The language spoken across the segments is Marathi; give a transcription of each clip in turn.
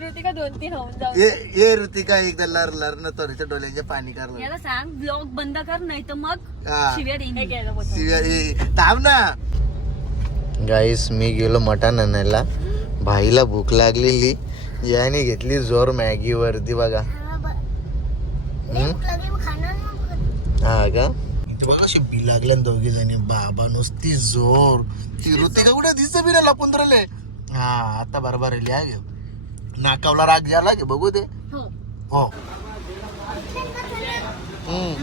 ऋतिका दोन तीन होऊन जाऊ ये ये ऋतिका एकदा लर लर न तोरीच्या डोळ्यांचे पाणी काढलं याला सांग ब्लॉग बंद कर नाही तर मग हा. शिव्या देईन. हे केलं बोलतो. शिव्या ए, थांब ना. गाईस मी गेलो मटण आणायला. भाईला भूक लागलेली. याने घेतली जोर मॅगी वरती बघा हम्म? हा का? इथे बघा अशी बी लागल्या दोघी जणी. बाबा नुसती जोर. ती ऋतिका कुठे दिसत बी नाही लपून राहिले? हा आता बरोबर आहे लिहा घे नाकावला राग झाला की बघू दे. हो. हो. हम्म.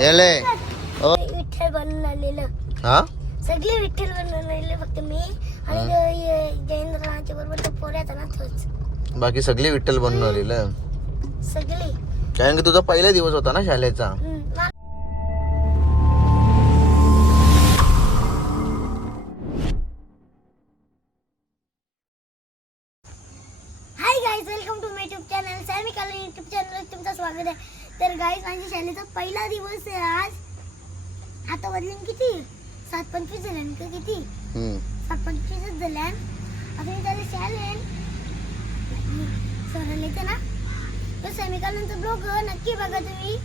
येले. ओ. विठ्ठल बनून आलेलं हा? सगळे विठ्ठल बनून आलेले फक्त मी आणि जयेंद्रनाथच्या बरोबर तो पोऱ्याचा ना तोच. बाकी सगळे विठ्ठल बनून आलेलं. सगळे. कारण की तुझा पहिला दिवस होता ना शाळेचा. पहिला दिवस आहे आज. आता बदलून किती? सात पंचवीस झाले का किती. सात पंचवीसच झाल्या आता मी त्याला शाळेत सरळ येते ना. तर सॅमिकालनचा ब्लॉग नक्की बघा तुम्ही.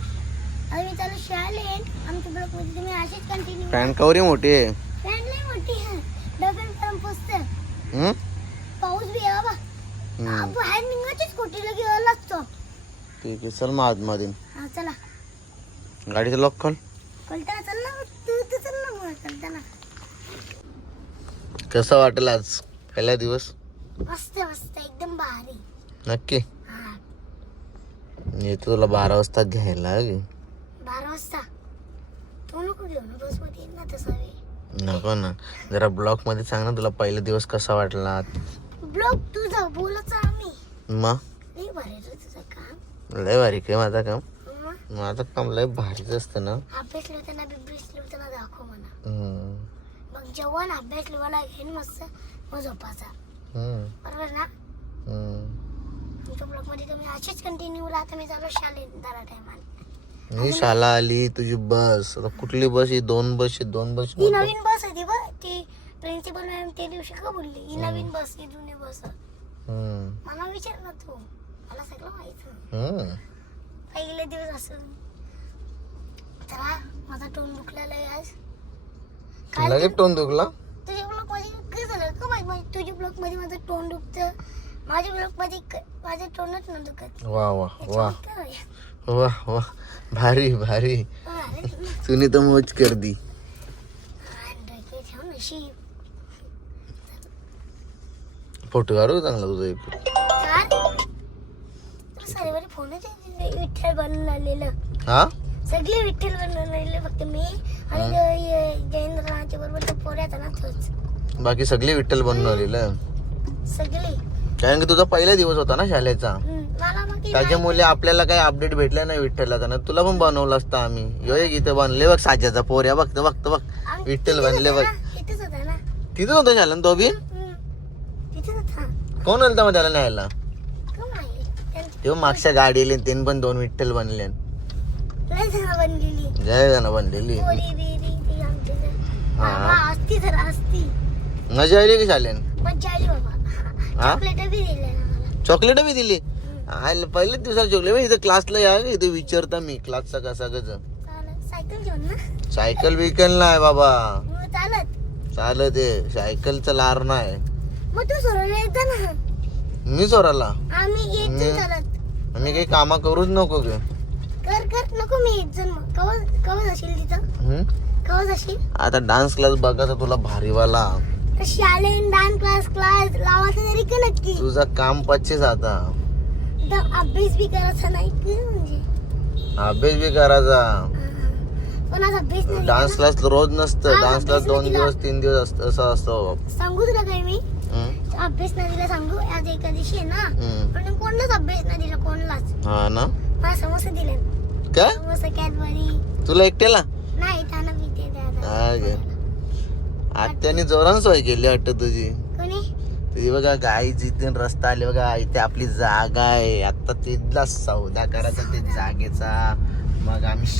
आता मी चालू शाळेत आमच्या ब्लॉगमध्ये तुम्ही असेच कंटिन्यू पॅन कवरी मोठी? आहे फॅन लई मोठी आहे. डबल पोचतं हम्म? पाऊस बी आहे बाबा. बाहेर निघायची स्कूटीला गेला असतो ठीक आहे चल मग आतमध्ये. हा चला. गाडीचं लॉक खोल. कसं वाटेल आज? पहिला दिवस? मस्त मस्त एकदम भारी. नक्की? येतो तुला बारा वाजता घ्यायला. बारा वाजता? तू नको ना तसा नको जरा ब्लॉकमध्ये सांग ना तुला पहिला दिवस कसा वाटला ब्लॉग तुझा बोलायचा आम्ही. मग? नाही भारी रे तुझं काम. लय भारी काय माझा काम? माझं काम लय भारीच असतं ना. अभ्यास लिहिताना बिब्रिस लिहिताना दाखव म्हणा. हम्म. मग जेवण अभ्यास लिहायला घेईन मस्त मग झोपायचा. हम्म. बरोबर ना? हम्म. तुमच्या ब्लॉगमध्ये तुम्ही असेच कंटिन्यू राहता मी चालू शाळेत दरा टायमाला मी शाळा आली तुझी बस. आता कुठली बस ही दोन बस ही दोन बस ती नवीन बस होती बघ ती प्रिन्सिपल मॅम त्या दिवशी का बोलली? ही नवीन बस ही जुनी बस. हम्म. मला विचार ना तू. मला सगळं माहीत हम्म. पहिले दिवस असं. माझा तोंड दुखलेला आहे आज. लगेच टोन दुखला? तुझ्या ब्लॉगमध्ये झालं? का माहीत माहीत तुझ्या ब्लॉगमध्ये माझं तोंड दुखतं. माझ्या ब्लॉगमध्ये क- माझं तोंडच न दुखत. वा वा वा? वा वा. भारी भारी. तूने तर मोज कर दी ठेव नशीब. फोटो काढू चांगला तुझा एक सारे फोनच आहे? तिथे विठ्ठल बनून आलेलं हा? सगळे विठ्ठल बनून आलेले फक्त मी आणि जयेंद्रनाथच्या बरोबर तो पोऱ्याचा ना तोच. बाकी सगळे विठ्ठल बनून आलेलं सगळे. कारण की तुझा पहिला दिवस होता ना शाळेचा. मला मग ते त्याच्यामुळे आपल्याला काही अपडेट भेटला नाही विठ्ठलाचा. ना तुला पण बनवलं असतं आम्ही. यो एक इथे बनले बघ साच्याचा पोऱ्या बघ बघ बघ. विठ्ठल तिथेच बनले होता बघ. ना, तिथेच होता ना. तिथं होतं शाळा तो बी? हम्म, तिथेच होता. कोण आलं मग त्याला न्यायला? तेव्हा मागच्या गाडीले त्यांनी पण दोन विठ्ठल बनले. लय जण बनलेली. जय जण बनलेली. पोरी बिरी ती आमच्या इथे. हा. हा, असती जरा असती. मजा आली की शालेन? मज्जा आली बाबा. हा? चॉकलेट बी दिले ना मला. चॉकलेट बी दिली? आले पहिल्याच दिवसाला चॉकलेट इथं क्लासला या इथे विचारता मी क्लासचा कसा कस. चालत सायकल घेऊन ना. सायकल बिकल नाही बाबा. मग चालत. चालत आहे. सायकलचं लार नाही. मग तू सोडवलं येतं ना. मी सोराला आम्ही येत हम्म. चालत. मी काही कामा करूच नको ग. कर कर. नको मी येत जाईन मग कवा कवा जाशील तिथं? हम्म? कवा जाशील? आता डान्स क्लास बघायचा तुला भारीवाला. तर शाळेत डान्स क्लास क्लास लावायचा तरी का नक्की? तुझा काम पच्चीस आता. तर अभ्यास बी करायचा नाही की म्हणजे? अभ्यास बी करायचा. हा. पण आज अभ्यास नाही डान्स क्लास रोज नसतं. डान्स क्लास दोन दिवस तीन दिवस असतं असं असतं. सांगू तुला काय मी? अभ्यास नाही दिला सांगू? आज एका दिवशी आहे ना. पण कोणलाच अभ्यास नाही दिला कोणलाच. हा ना? मला समोसा दिले. काय? समोसा कॅडबरी. तुला एकट्याला? नाही त्यांना मी ते द्या- हा गे. आत्याने जोरान सोय केली वाटतं तुझी. कोणी? तुझी बघा गाई जिथे रस्ता आले बघा इथे आपली जागा आहे. आता तिथला सौदा करायचा ते जागेचा. मग आम्ही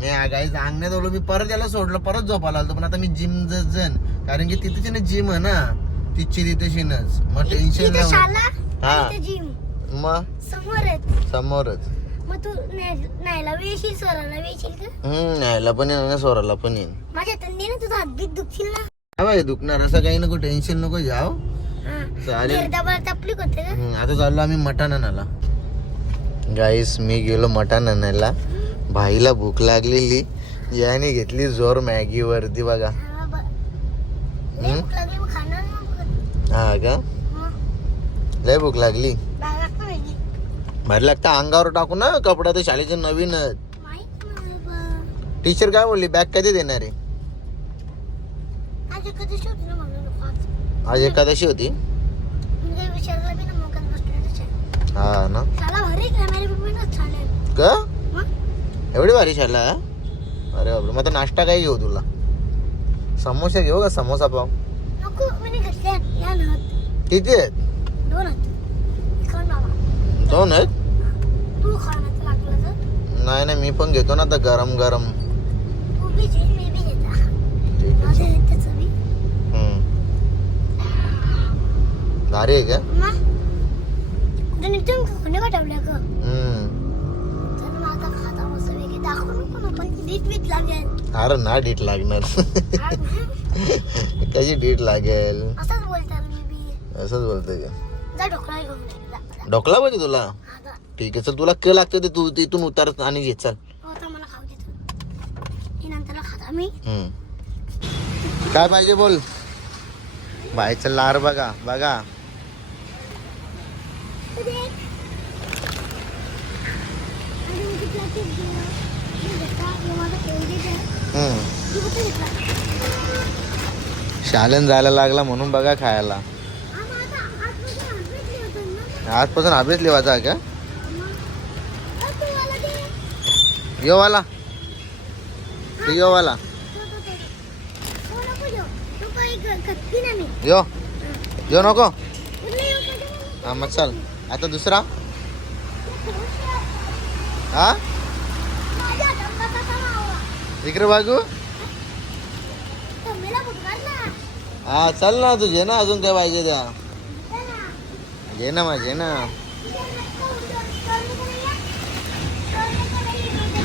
मी गाईच अंगण्यात ओलो मी परत याला सोडलं परत झोपायला आलो पण आता मी जिम जण. कारण की तिथेची ना जिम आहे ना. तिची तिथे शिनच मग टेन्शन नाही हा. मग? समोरच. मग तू न्याय- न्यायला का? हम्म न्यायला पण येणार ना स्वराला पण येईन. माझ्या तंदीने तुझा ना. दुखणार असं काही नको टेन्शन नको जाऊ हा. चालेल. आता चाललो आम्ही मटण आणायला. गाईस मी गेलो मटण आणायला. भाईला भूक लागलेली. याने घेतली जोर मॅगी वरती बघा हा. हा का? लय भूक लागली. भारी लागतं अंगावर टाकू ना कपडा ते शाळेचे नवीन. टीचर काय बोलली? बॅग कधी देणार आहे? आज एकादशी होती. हा ना. का? एवढी भारी हा? अरे बापरे मग आता नाश्ता काय घेऊ तुला. समोसा घेऊ का समोसा पाव. किती आहेत? दोन आहेत. नाही नाही मी पण घेतो ना आता गरम गरम. ठीक आहे. हम्म. भारी आहे का? हम्म. अरे ना डीट लागणार. कशी डीट लागेल? असंच बोलतोय. ढोकला पाहिजे तुला. ठीक आहे चल तुला क लागतं ते तू तिथून उतार आणि घे चल. हो. काय पाहिजे बोल? बायचं लार बघा बघा. शालन जायला लागला म्हणून बघा खायला. आजपासून अभ्यास लिवायचा का? यो वाला. ते यो वाला. नको यो. यो नको. हा मग चल. आता दुसरा. हा माझ्या हातात बटाटा मावा. इकडे बागू ना. हा चल ना तुझे ना अजून काय पाहिजे त्या दे ना. घे ना माझे ना हूँ, है?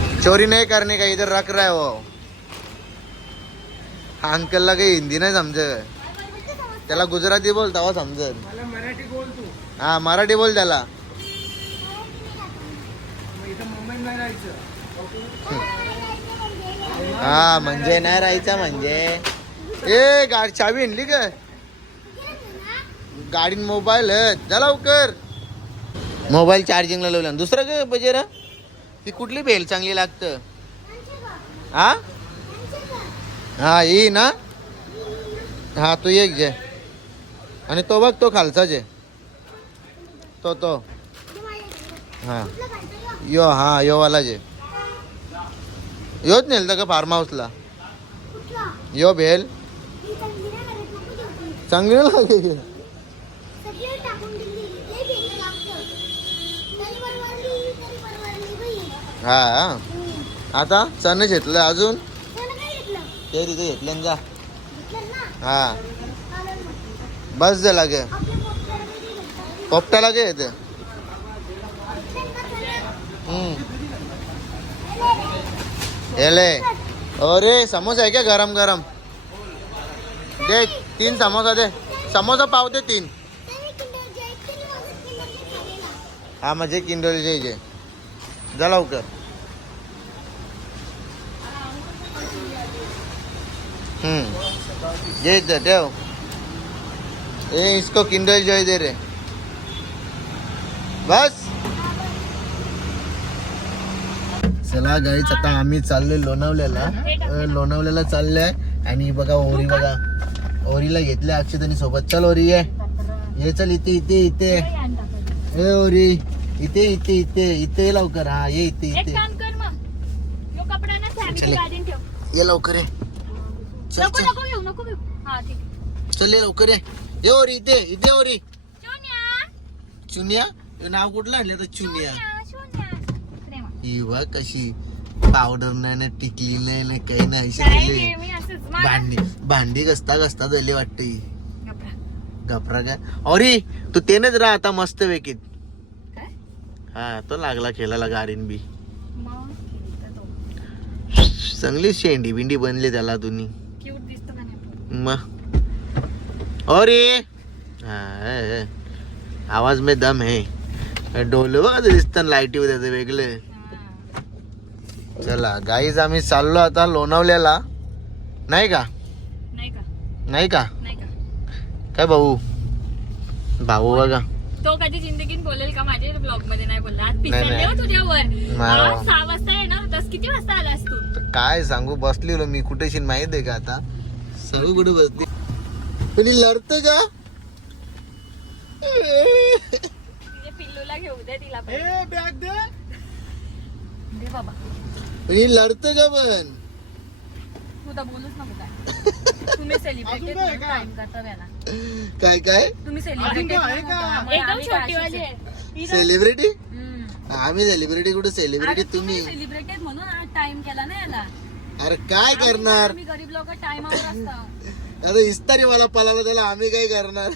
है। चोरी नहीं करने का इधर रख रहा है वो हा अंकलला काही हिंदी नाही समजत त्याला गुजराती बोल तेव्हा समजत हा मराठी बोल त्याला हा म्हणजे नाही राहायचं म्हणजे. ए गाडी चावी आणली का? गाडीन मोबाईल जा लवकर. मोबाईल चार्जिंगला लावला. दुसरं काय पाहिजे रे ती कुठली भेल चांगली लागतं? हा हा ही ना? हा तू एक जे आणि तो बघ तो खालचा जे तो तो. हा. यो. हा यो वाला जे योच नेलता का फार्म हाऊसला? यो भेल चांगली लागेल बाई. हा. आता चणे घेतलं अजून? ते तिथे घेतलं जा ना? हा. बस जे लागे? पोपटाला काय येते. हम्म. एले अरे, समोसा आहे क्या गरम गरम? दे, तीन समोसा दे। समोसा पाव दे तीन. हा म्हणजे किंडोलीचे जे जा लवकर। हम्म ये इथं ठेव ए इसको किंडल जॉय दे रे बस। चला गाईच आता आम्ही चाललोय लोणावल्याला. लोणावल्याला चाललोय. आणि बघा ओरी बघा. ओरीला घेतल्या अक्षतानी सोबत. चल ओरी ये. ये चल इथे इथे इथे. ए ओरी. इथे इथे इथे. इथे लवकर. हा ये इथे एक इथे. चले. ये लवकर ये. चल चल. हा ये लवकर ये. ये ओरी इथे इथे ओरी. चुनिया. नाव कुठलं आणलं आता चुनिया. ही बघ कशी पावडर नाही ना टिकली नाही ना काही नाही अशी नाही असंच भांडी भांडी घसता घसता झाली वाटते. घबरा. काय अरे तू तेनेच राहा आता मस्त वेकीत काय? हा तो लागला खेळायला गाडीन बी. मग खेळतो तो. चांगली शेंडी बिंडी बनली त्याला तुम्ही क्यूट दिसतो का नाही मग. अरे हा, हा, हा. आवाज में दम है. डोले बघा दिसतात लाईटी त्याचं वेगळे. चला गाईज आम्ही चाललो आता लोणावल्याला. नाही का? नाही का? नाही का? नाही का? काय भाऊ? भाऊ बघा. तो कधी जिंदगीत बोलेल का? ब्लॉगमध्ये नाही बोलला. आज. हो तुझ्यावर. नाही. आज सहा वाजता येणार होतास. किती वाजता आलास तू? तर काय सांगू? बसलेलो मी. कुठेशी माहीत आहे का आता? सर्व कुठे बसली? पण ही लढत का? पिल्लूला घेऊ दे तिला. बॅग दे बाबा. ही लढत का पण? बोलूच नको काय. तुम्ही सेलिब्रेटेड टाइम करता याला काय काय? तुम्ही सेलिब्रेटेड एकदम छोटी वाली आहे. सेलिब्रिटी आम्ही सेलिब्रिटी कुठे सेलिब्रिटी तुम्ही सेलिब्रेटेड म्हणून आज टाइम केला ना याला. अरे काय करणार? आम्ही गरीब लोक टाइमावर असतो. आता इस्तारी मला पळाला त्याला आम्ही काय करणार?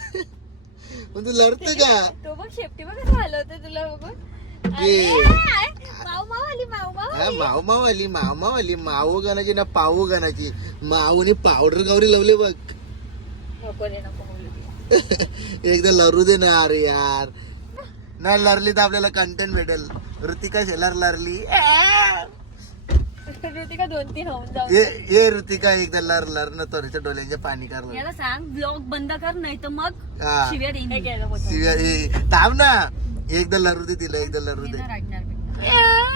पण तू लढत का? तो बघ शेपटी बघ कसं आलं होतं तुला बघून ये. अरे, माऊ माऊ आली माऊ माऊ हा, माव माव आली माव माव आली माऊ गाण्याची ना पाऊ गाण्याची माऊनी पावडर गावरी लावले बघ. एकदा लरू दे ना अरे यार. नाही लरली तर आपल्याला कंटेंट भेटेल. ऋतिका शेलार लरली. ऋतिका दोन तीन होऊन जाऊ ये ये ऋतिका एकदा लर लर न तोरीच्या डोळ्यांचे पाणी कर याला सांग ब्लॉग बंद कर नाही तर मग हा. शिव्या देईन. शिव्या- ए, थांब ना. एकदा लरू दे तिला एकदा लरू मी दे ना रडणार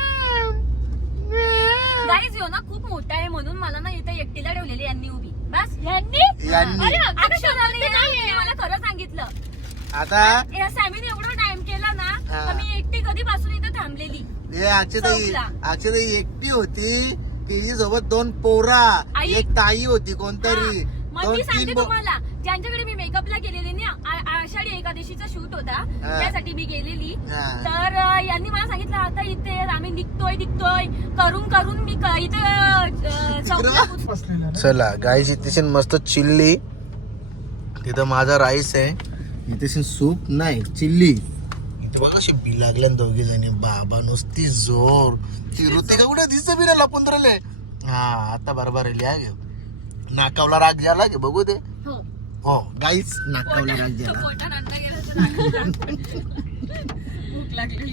गाईज यो ना खूप मोठा आहे म्हणून मला ना इथे एकटीला ठेवलेली यांनी उभी बस यांनी यांनी. अरे, अक्षराने यांनी मला खरं सांगितलं आता या सॅमीने एवढा टाइम केला ना हा. तर मी एकटी कधीपासून इथे थांबलेली हे अक्षताई चौकला. अक्षताई एकटी होती तिची सोबत दोन पोरा आई. एक ताई होती कोणतरी हा. मग दोन मी सांगते तुम्हाला ज्यांच्याकडे मी मेकअपला गेलेली ना आ- आषाढी एकादशीचा शूट होता. हा. त्यासाठी मी गेलेली. हा. तर अ, यांनी मला सांगितलं आता इथे आम्ही निघतोय निघतोय. करून करून मी क- इथे अ, चला गायची तिथे मस्त चिल्ली. तिथं माझा राईस आहे. इथे सूप नाही चिल्ली. इथे बघा अशी बी लागल्या दोघी जणी. बाबा नुसती जोर. ती ऋतिका कुठे? दिसत बी ना लपून राहिले हा आता बरोबर आली हा घे नाकावला राग झाला की बघू दे. हो. हो गाईच नाकावला राज्याला. भूक लागली.